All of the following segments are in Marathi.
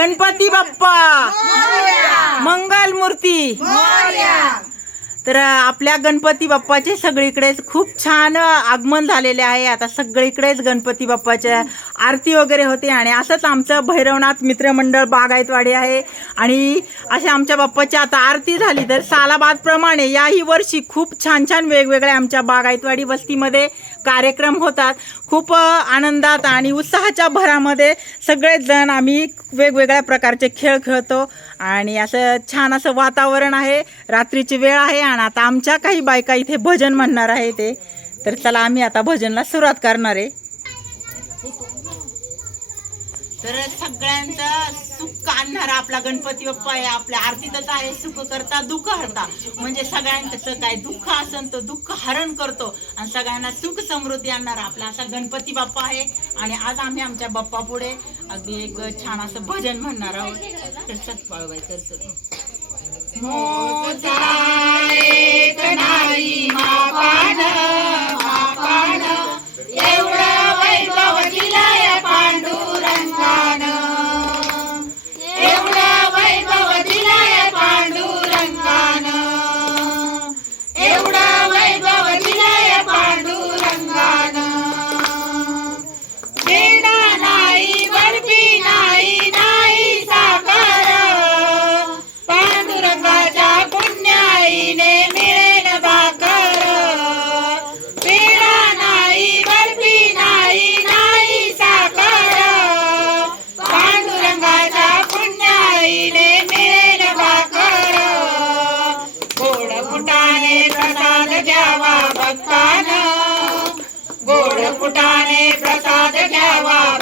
गणपती बाप्पा. मंगल मूर्ती तर आपल्या गणपती बाप्पाचे सगळीकडेच खूप छान आगमन झालेले आहे. आता सगळीकडेच गणपती बाप्पाच्या आरती वगैरे होते आणि असंच आमचं भैरवनाथ मित्रमंडळ बागायतवाडी आहे. आणि अशा आमच्या बाप्पाची आता आरती झाली तर सालाबादप्रमाणे याही वर्षी खूप छान छान वेगवेगळ्या आमच्या बागायतवाडी वस्तीमध्ये कार्यक्रम होतात. खूप आनंदात आणि उत्साहाच्या भरामध्ये सगळेजण आम्ही वेगवेगळ्या प्रकारचे खेळ खेळतो आणि असं छान असं वातावरण आहे. रात्रीची वेळ आहे आणि आता आमच्या काही बायका इथे भजन म्हणणार आहे ते. तर चला आम्ही आता भजनला सुरुवात करणार आहे. तर सगळ्यांचं सुख आणणारा आपला गणपती बाप्पा आहे आपल्या आरतीतच आहे सुख करता दुःख हरता. म्हणजे सगळ्यांचं काय दुःख असेल तो दुःख हरण करतो. आणि सगळ्यांना सुख समृद्धी आणणारा आपला असा गणपती बाप्पा आहे. आणि आज आम्ही आमच्या बाप्पा पुढे अगदी एक छान असं भजन म्हणणार आहोत. तर सतपाळबाई कर घ्यावा भक्तान. गोड पुटाने प्रसाद घ्यावा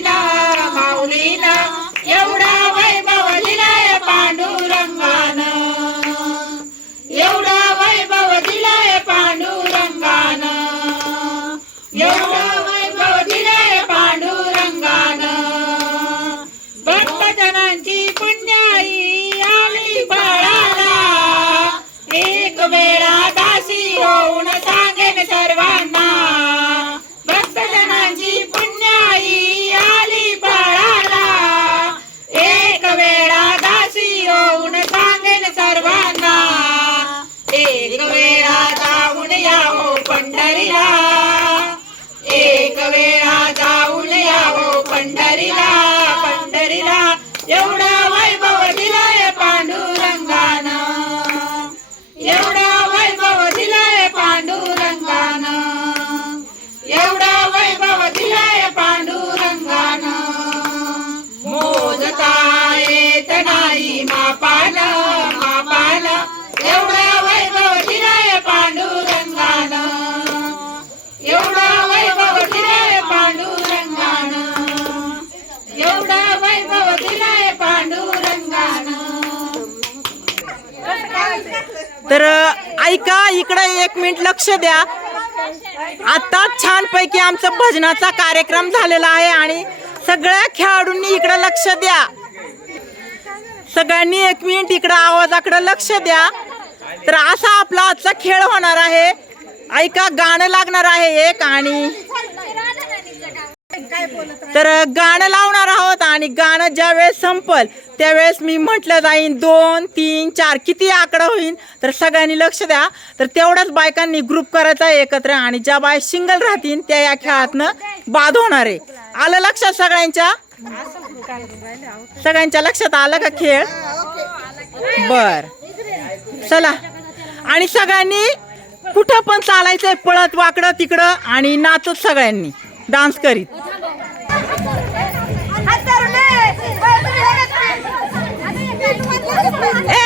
maulina maulina. Yeah. तर ऐका इकडे एक मिनिट लक्ष द्या. आताच छानपैकी आमचं भजनाचा कार्यक्रम झालेला आहे आणि सगळ्या खेळाडूंनी इकडे लक्ष द्या. सगळ्यांनी एक मिनिट इकडं आवाजाकडे लक्ष द्या. तर असा आपला आजचा खेळ होणार आहे. ऐका गाणं लागणार आहे एक आणि तर गाणं लावणार आहोत आणि गाणं ज्यावेळेस संपल त्यावेळेस मी म्हटलं जाईन दोन तीन चार किती आकडा होईल तर सगळ्यांनी लक्ष द्या. तर तेवढ्याच बायकांनी ग्रुप करायचा आहे एकत्र आणि ज्या बाय सिंगल राहतील त्या या खेळातनं बाद होणार आहे. आलं लक्षात सगळ्यांच्या? सगळ्यांच्या लक्षात आलं का खेळ? बर. चला. आणि सगळ्यांनी कुठं पण चालायचंय पळत वाकडं तिकडं आणि नाचत सगळ्यांनी. डान्स करीत. ए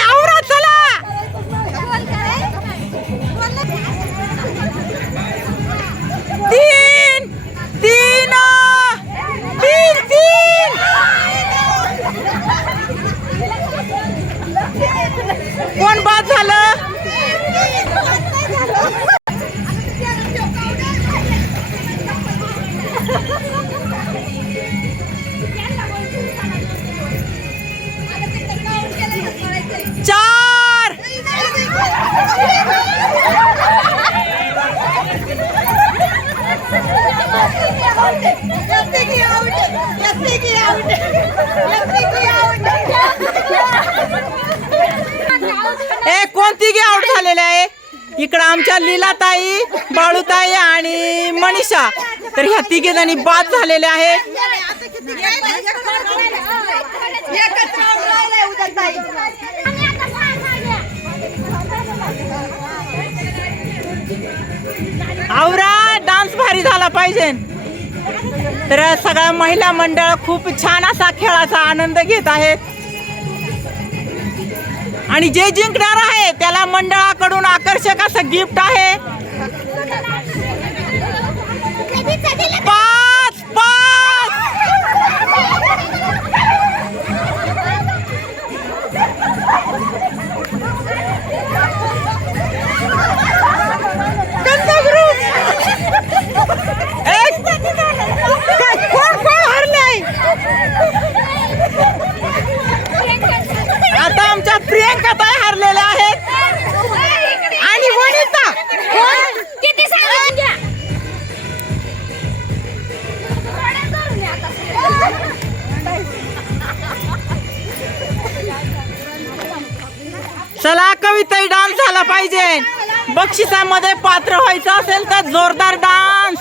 इकडं आमच्या लीलाताई बाळूताई आणि मनीषा. तर ह्या तिघे जणी बाद झालेले आहेत आवरा डान्स भारी झाला पाहिजे. तर सगळ्या महिला मंडळ खूप छान असा खेळाचा आनंद घेत आहेत. आणि जे जिंकणार आहे त्याला मंडळाकडून आकर्षक असं गिफ्ट आहे. चला कविता डान्स झाला पाहिजे. बक्षिसामध्ये पात्र व्हायचं असेल तर जोरदार डान्स.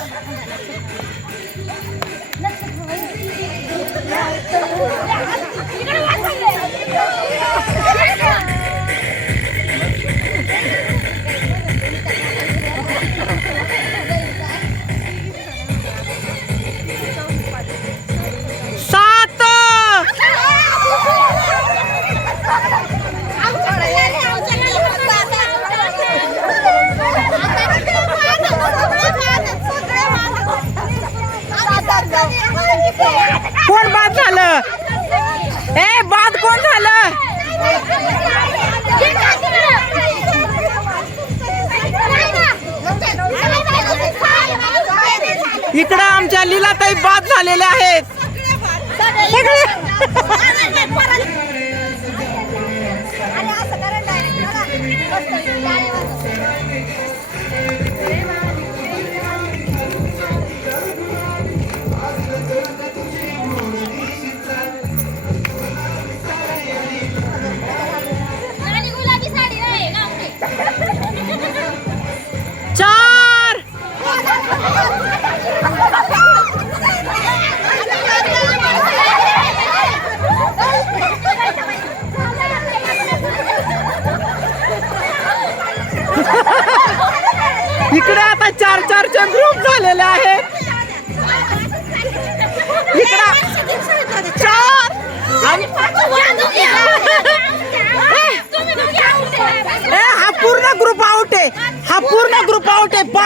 आमच्या बाद झालेले आहेत. गुलाबी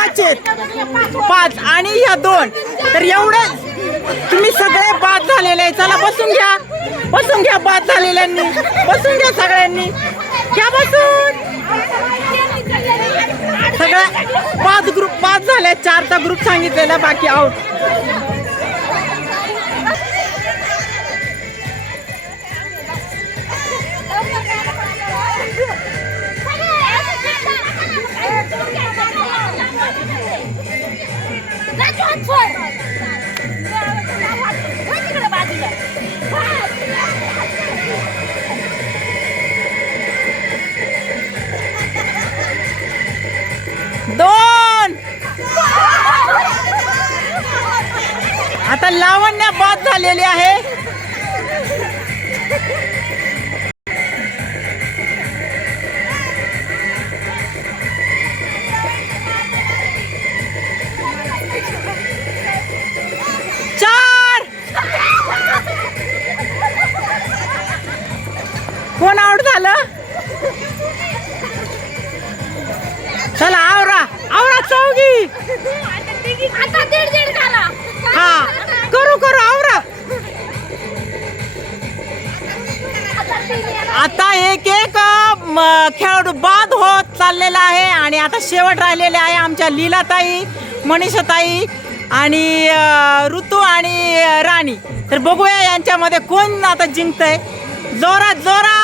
पाच आहेत. पाच. आणि ह्या दोन. तर एवढे तुम्ही सगळे बाद झालेले आहे चला बसून घ्या. बसून घ्या बाद झालेल्यांनी. बसून घ्या सगळ्यांनी. घ्या बसून. सगळ्या पाच ग्रुप पाच झाले चारचा ग्रुप सांगितलेला बाकी आउट दोन. आता लावण्या बाद झालेली आहे. आउट झालं. चला आवरा. आवरा करा हा करू करू आवरा. आता एक एक खेळाडू बाद होत चाललेला आहे आणि आता शेवट राहिलेले आहे आमच्या लीलाताई मनीषाताई आणि ऋतू आणि राणी. तर बघूया यांच्यामध्ये कोण आता जिंकतंय. जोरात जोरात.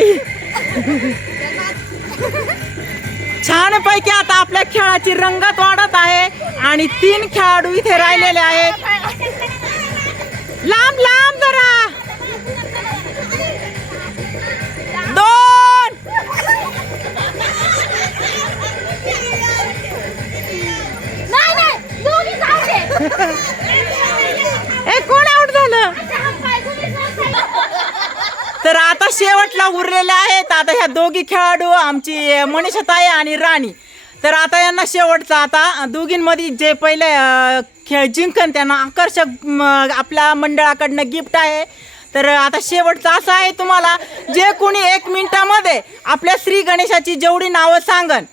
लीलाताई छानपैकी आता आपल्या खेळाची रंगत वाढत आहे आणि तीन खेळाडू इथे राहिलेले आहेत. दोघी खेळाडू आमची मनीषाताई आणि राणी. तर आता यांना शेवटचा आता दोघींमध्ये जे पहिले खेळ जिंकन त्यांना आकर्षक आपल्या मंडळाकडनं गिफ्ट आहे. तर आता शेवटचं असं आहे तुम्हाला जे कोणी एक मिनिटामध्ये आपल्या श्री गणेशाची जेवढी नावं सांगन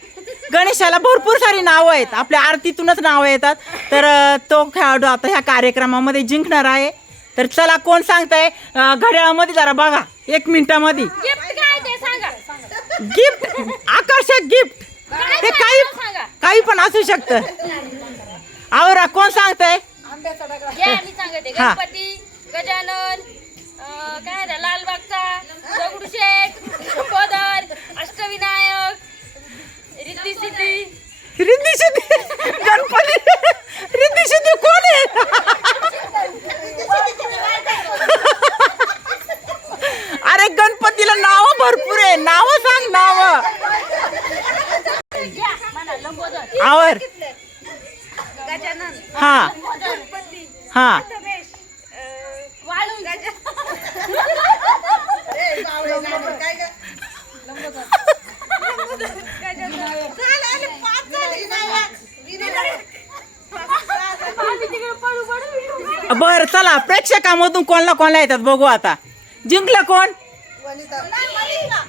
गणेशाला भरपूर सारी नावं आहेत. आपल्या आरतीतूनच नावं येतात. तर तो खेळाडू आता ह्या कार्यक्रमामध्ये जिंकणार आहे. तर चला कोण सांगताय? घड्याळामध्ये जरा बघा एक मिनिटामध्ये. गिफ्ट आकर्षक गिफ्ट ते काही काही पण असू शकतं. आवरा कोण सांगताय? या मी सांगते. हा. गणपती गजानन अं, काय म्हणतात, लालबागचा दगडूशेठ पदर अष्टविनायक रिद्धी सिद्धी. रिद्धी सिद्धी गणपती रिद्धी सिद्धी कोण आहे अरे गणपतीला नाव भरपूर आहे नाव सांग नाव या म्हणा लंबोदर आवर. गजानन हा. हा बर चला. प्रेक्षकामधून कोणला कोणला येतात बघू आता. जिंकलं कोण?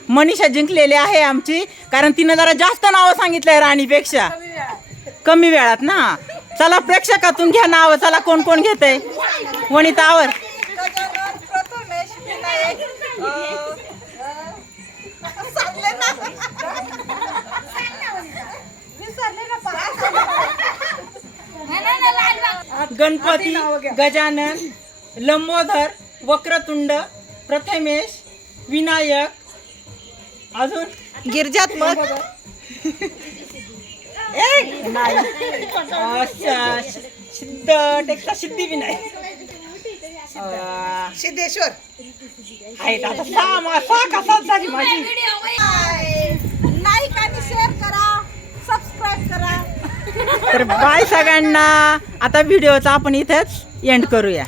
मनीषा जिंकलेली आहे आमची कारण तिनं जरा जास्त नावं सांगितलंय राणीपेक्षा. कमी वेळात ना? चला प्रेक्षकातून घ्या नाव चला कोण कोण घेत आहे वणितावर गणपती गजानन लंबोधर वक्रतुंड प्रथमेश विनायक. अजून? गिरिजात्मक सिद्ध टेक्सा सिद्धिविनायक अं, सिद्धेश्वर. आहेत आता सहा सहा का सात झाली माझी? लाईक आणि शेअर करा सबस्क्राईब करा. तर बाय सगळ्यांना. आता व्हिडिओचा आपण इथेच एंड करूया.